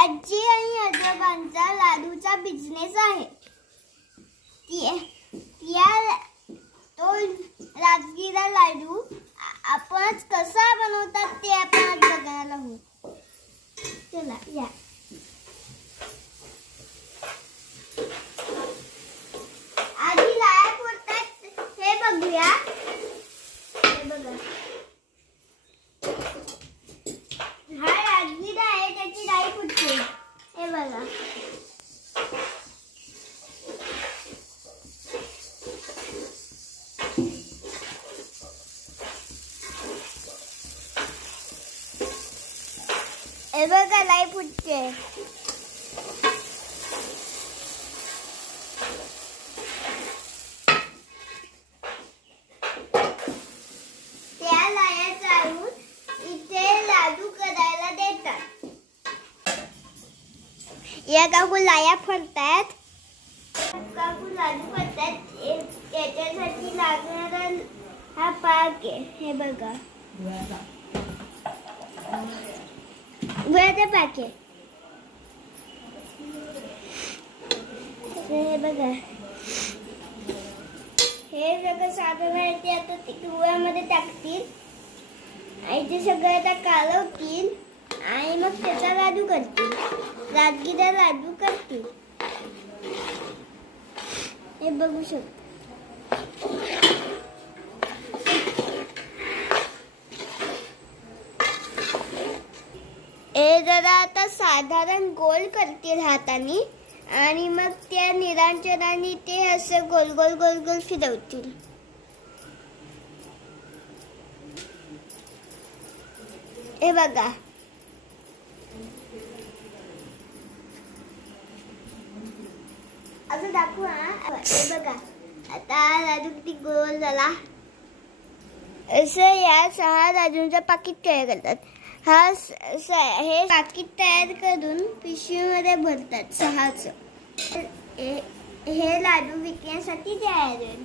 आजी आणि आजोबांचा लाडूचा बिझनेस आहे। तो राजगिरा लाडू आपणच कसा बनवतात ते आपण बघायला आहोत। चला या। आधी लाया फोडतात हे बघूया। हे बघा, हा राजगिरा आहे, त्याची डाळी फुटते। हे बघा, हे बघा लाई फुटते। त्या लाया चालून इथे लाडू करायला देतात। या काकू लाया फोडतात, काकू लाडू करतात। याच्यासाठी लागणारा हा पाक आहे। हे बघा, गुळाचा पाक आहे। हे बघा, हे सगळं साधन आहे ते आता गुळामध्ये टाकतील आणि ते सगळं आता कालवतील आणि मग त्याचा लाडू करतील, राजगिरा लाडू करतील। हे बघू शकता। हे जरा आता साधारण गोल करतील हाताने आणि मग त्या निरांजनाने ते असं गोल गोल गोल गोल फिरवतील। हे बघा, असं दाखवू। हे बघा, आता लाडू किती गोल झाला। असं या 6 लाडूंचं पाकिट तयार करतात। हे पाकिट तयार करून पिशवीमध्ये भरतात 6चं। हे लाडू विकण्यासाठी तयार आहेत।